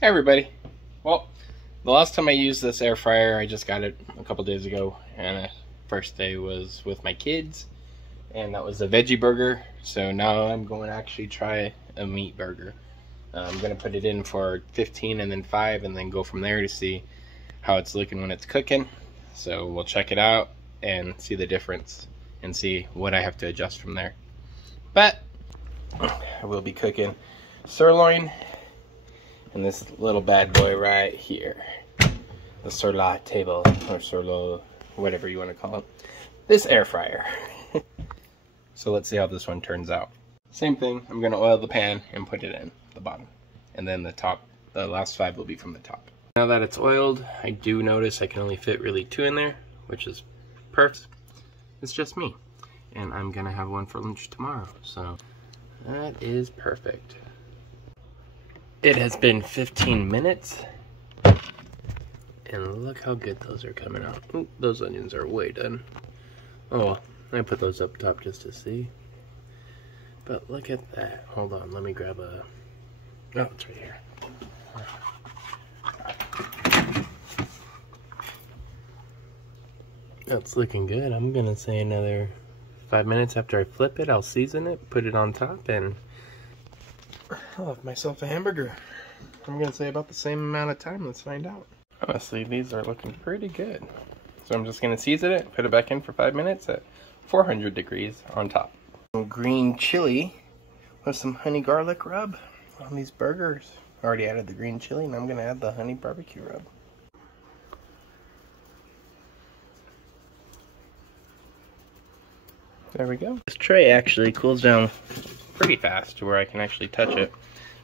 Hey everybody. Well, the last time I used this air fryer, I just got it a couple days ago, and the first day was with my kids, and that was a veggie burger. So now I'm going to actually try a meat burger. I'm going to put it in for 15 and then 5 and then go from there to see how it's looking when it's cooking. So we'll check it out and see the difference and see what I have to adjust from there. But I will be cooking sirloin and this little bad boy right here, the Surla table, or Surlo, whatever you want to call it, this air fryer. So let's see how this one turns out. Same thing, I'm going to oil the pan and put it in the bottom, and then the last 5 will be from the top. Now that it's oiled, I do notice I can only fit really 2 in there, which is perfect. It's just me, and I'm going to have one for lunch tomorrow, so that is perfect. It has been 15 minutes, and look how good those are coming out. Ooh, those onions are way done. Oh well, I put those up top just to see. But look at that. Hold on, let me grab a... Oh, it's right here. That's looking good. I'm gonna say another 5 minutes after I flip it, I'll season it, put it on top, and I'll have myself a hamburger. I'm gonna say about the same amount of time. Let's find out. Honestly, these are looking pretty good. So I'm just gonna season it, put it back in for 5 minutes at 400 degrees on top. Some green chili with some honey garlic rub on these burgers. I already added the green chili, and I'm gonna add the honey barbecue rub. There we go. This tray actually cools down pretty fast to where I can actually touch it,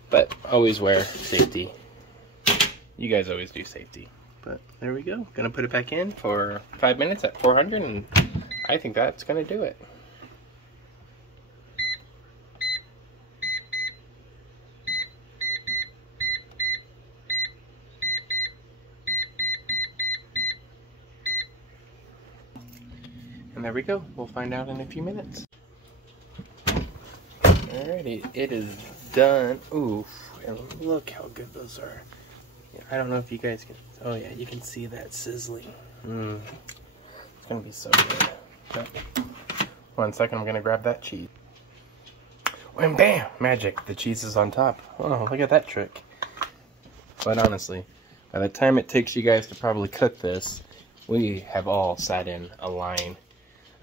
but always wear safety. You guys always do safety. But there we go. Gonna put it back in for 5 minutes at 400, and I think that's gonna do it. And there we go. We'll find out in a few minutes. Alrighty, it is done. Oof, and look how good those are. I don't know if you guys can... Oh yeah, you can see that sizzling. It's gonna be so good. But 1 second, I'm gonna grab that cheese. And bam! Magic! The cheese is on top. Oh, look at that trick. But honestly, by the time it takes you guys to probably cook this, we have all sat in a line,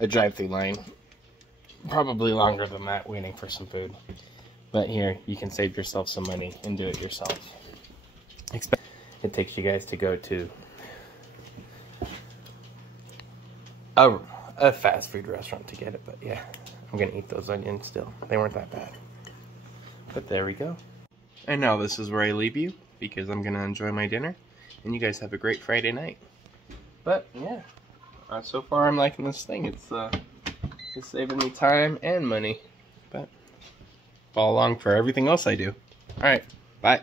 a drive-through line, probably longer than that, waiting for some food. But here, you can save yourself some money and do it yourself. It takes you guys to go to a fast food restaurant to get it, but yeah, I'm gonna eat those onions still. They weren't that bad. But there we go. And now this is where I leave you, because I'm gonna enjoy my dinner, and you guys have a great Friday night. But yeah, so far I'm liking this thing. It's saving me time and money, but follow along for everything else I do. Alright, bye.